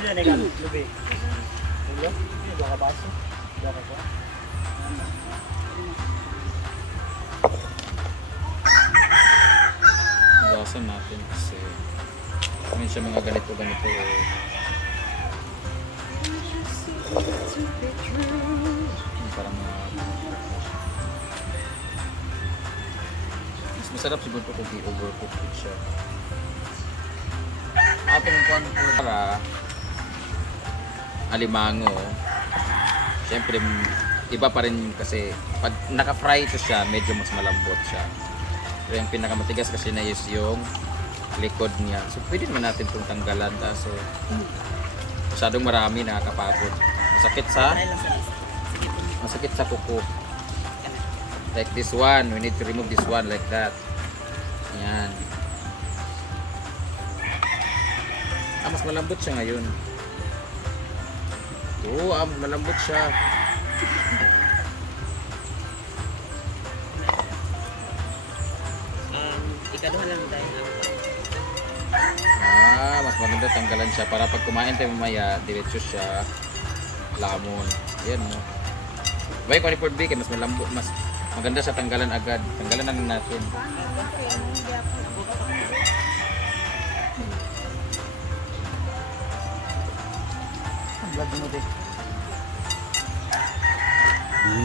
Ini nih kan lebih. Iya, ini udah baso. Udah apa? Bawasan natin kasi kung siya mga ganito eh. Parang mga mas masarap siguro kung i-overcook siya. Ating kung para alimango, syempre iba pa rin kasi pag naka-fry ito siya, medyo mas malambot siya. Pero yung pinakamatigas kasi na is yung likod niya. So pwede naman natin itong tanggalan kaso masyadong marami, nakakapagod. Masakit sa kuko. Like this one, we need to remove this one like that. Yan. Mas malambot siya ngayon. Oo, malambot siya. Ikaduha lang tayo. Mas maganda tanggalan siya para pag kumain tayo mamaya, diretso siya. Lamon. Yan mo. Bye, kung ni Portby, mas malambot, mas maganda siya tanggalan agad. Tanggalan na lang natin.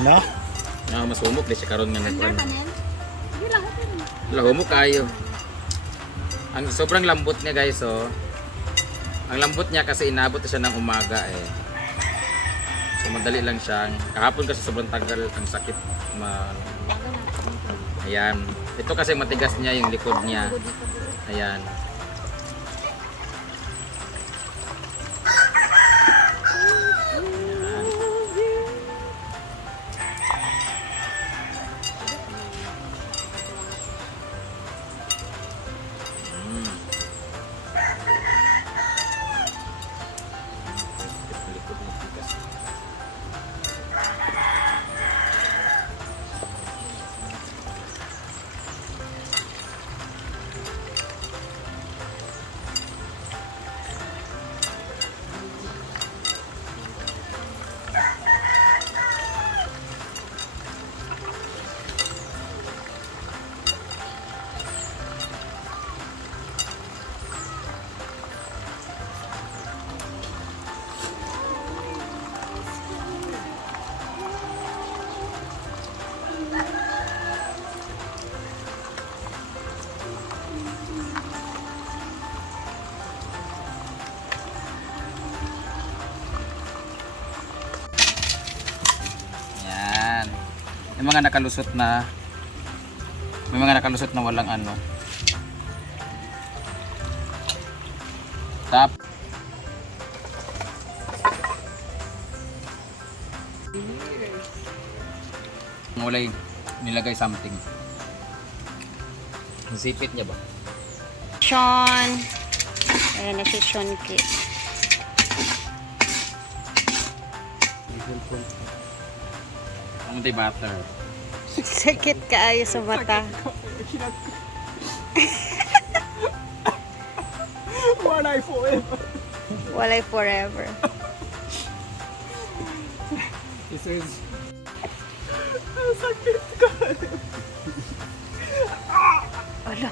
No. Mas humok di siya karon nga nagkuan. Humok kayo. Ang sobrang lambot niya guys, oh. Ang lambot niya kasi inabot siya ng umaga eh. So madali lang siya. Kahapon kasi sobrang tagal, ang sakit. Ayan. Ito kasi matigas niya yung likod niya. Ayan. May mga nakalusot na walang ano. Tap. Mulay nilagay something. Sipit niya ba? Sean. Ayan na si Sean K. Ang di butter. Sakit kaayo sa mata. Walay forever. Walay forever. This is sakit ka. Ala.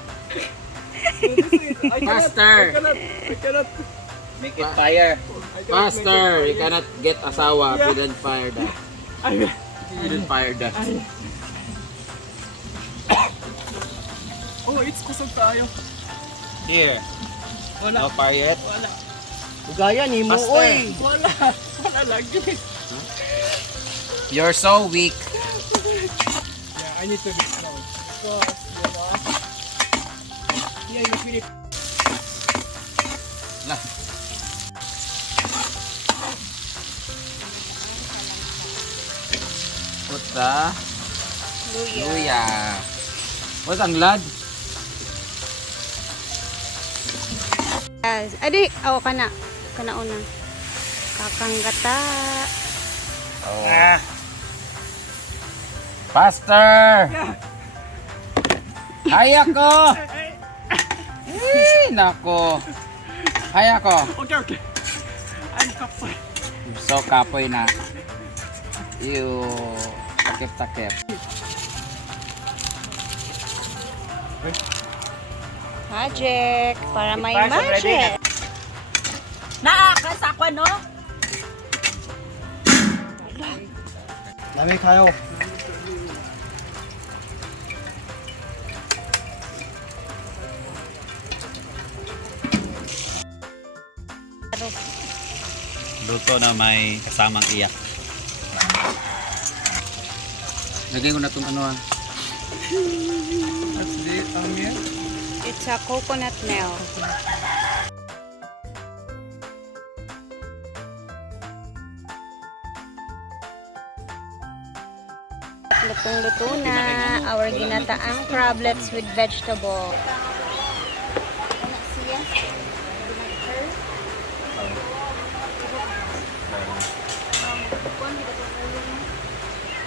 Faster. I cannot Make it fire. Faster. You cannot get asawa if you don't fire that. You don't fire that. Oh, it's kusog tayo. Here. Wala. No fire yet? Wala. Ugaya ni mo, Faster. oy. Wala. Wala lagi. You're so weak. Yeah, I need to be slow. Because, you know, yeah, you feel it. Lah. Put the luya. What's ang lad? Yes. Adi, aw kana. Kana una. Kakanggata. Oh. Faster! Haya ko! Nako. Haya ko. Okay, okay. I'm kapoy. So, kapoy na. Ew. Takip-takip. Magic. Para may Guys, I'm ready. magic. Nakakasakwa, no? Dami kayo. Luto na may kasamang iyak. Lagay ko na itong ano ah. That's the onion. It's a coconut milk. Lutong-luto na. Our ginataang crablets with vegetable.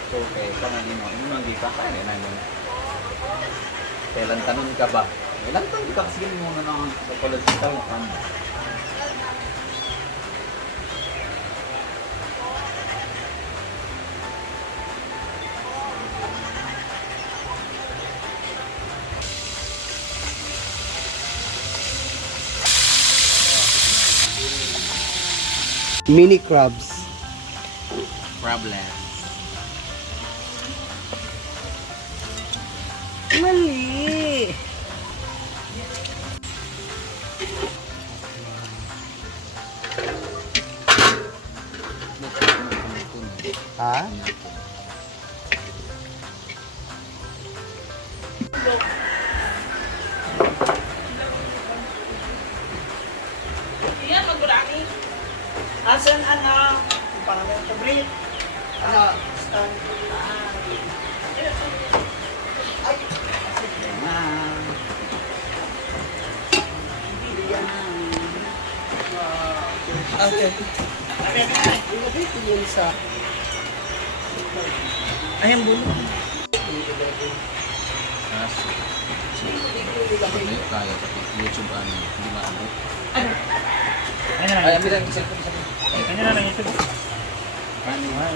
Okay, pangagin mo. Ano nang di ka kaya na yun? Kailan tanong ka ba? Kailan tanong ka kasi mo na ng psychological ano? Mini crabs. Problem. Mali. Ha? Yan, magurani. Asan, ano? Parang may tabrit. Ano? Stand. Okay. Ilagay ko yun sa... Ayun, bulo. Kaso, ano yung kaya sa YouTube ano, hindi maabot. Ay, amin lang, isa ko. Kanya na lang ito. Paano nga?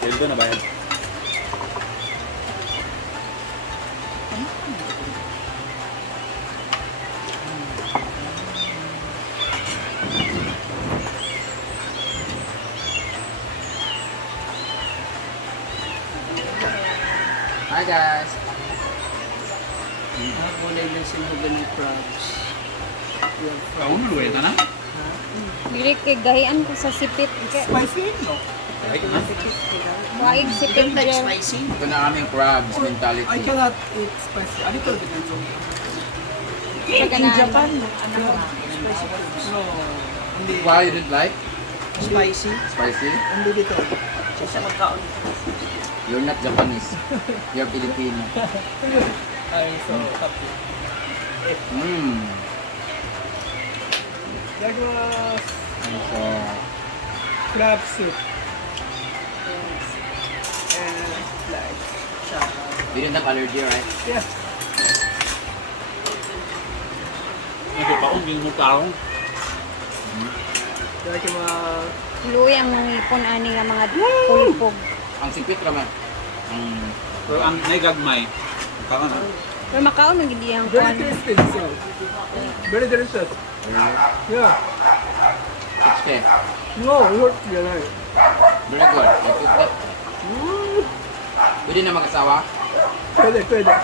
Dildo na bayad. Hi guys! Kulay ng sinugan ng crabs. Kaulo ito na? Dili kay gahian ko sa sipit. Spicy? No. Waig sipit Like gel. spicy. Ito na aming crabs mentality. I cannot eat spicy. Ano ito depends on... In Japan, ano ba? No. Hindi. Why you didn't like? Spicy. Spicy? Hindi dito. Sa magkaon. You're not Japanese. You're Filipino. I'm so happy. Mmm. That was So, crab soup. And like... you didn't have allergy, right? Yeah. Ito pa kung yung mukhaong. Like Luoy ang ngipon ani nga mga pulpog. Ang sipit naman. Pero ang naigagmay. Kaon na. Pero makaon man gid ang very kwan. crispy. So. Very delicious. Yeah. It's okay. No, not really. Very good. It's okay. Pwede na mag-asawa? Pwede, pwede.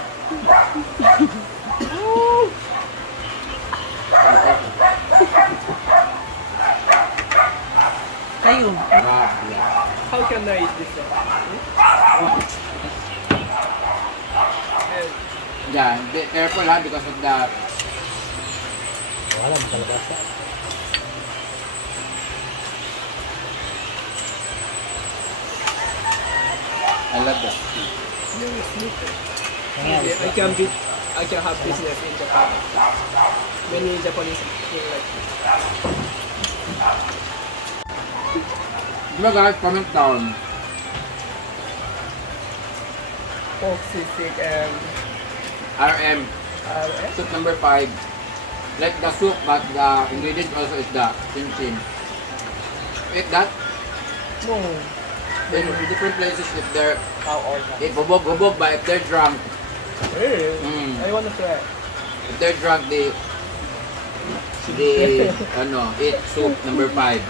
Kayo. Ah, yeah. How can I eat this one? Yeah, be careful ha because of the... Wala, makalabas. I love that. I can have business in Japan. Many Japanese feel like this. Diba guys, comment down. Pork sisig and RM. Soup number 5. Like the soup, but the ingredient also is the chin-chin. Eat that. No. In different places, if they're How old na? eat bubog, but if they're drunk, Really? Mm. I wanna try. if they're drunk, they eat soup number 5.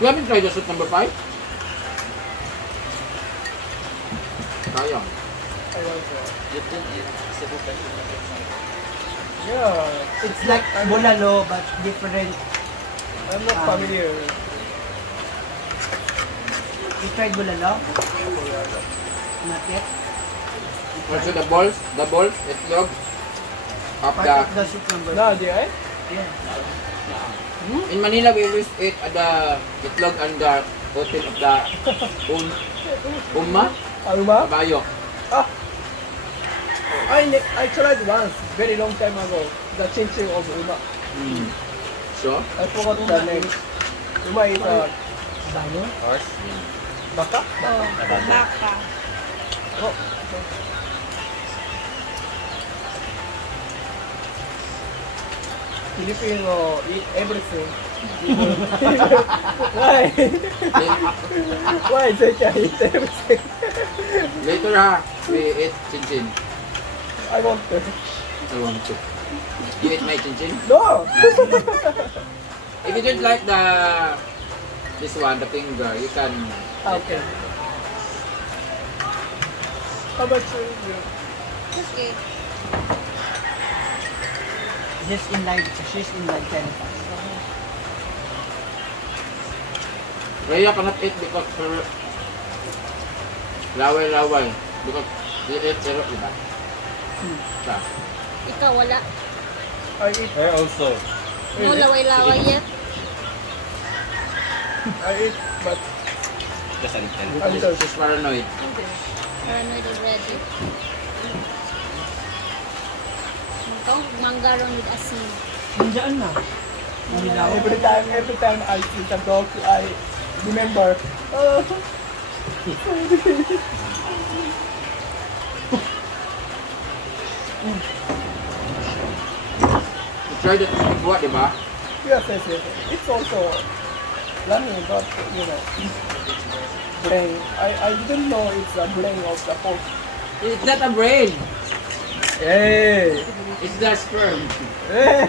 You haven't tried the soup number 5? Sayang. I want to try. You can eat Cebu Festival. Yeah. It's like bulalo but different. I'm not familiar. You tried bulalo? Not yet? Also the balls, itlog, of Part the of the soup number. No, di ay? Yeah. in Manila we always eat the itlog and the protein of the umma, Ano ba? kabayo. I tried once, very long time ago, the chin-chin of Uma. So, I forgot the name. Uma is Horse. baka? Oh, baka. Oh. Filipino eat everything. Why? Why they can eat everything? later ha, we eat chinchin. I want to. I want to. You eat my chinchin? No! If you don't like this one, the finger, you can. Okay. How about you? Okay. She's in like 10 past. Rhea cannot eat because her laway, because they eat zero, diba? Siya. Ikaw wala. I eat. I also. No laway-laway yet. I eat, but Just a little. a little. She's paranoid. Paranoid already. Ito, manggaron with asin. Nandiyan na. Every time I eat a dog, I remember. You tried it with what, diba? Yes. It's also learning about, brain. I didn't know it's a brain of the pork. It's not a brain. Hey! It's the sperm. Hey!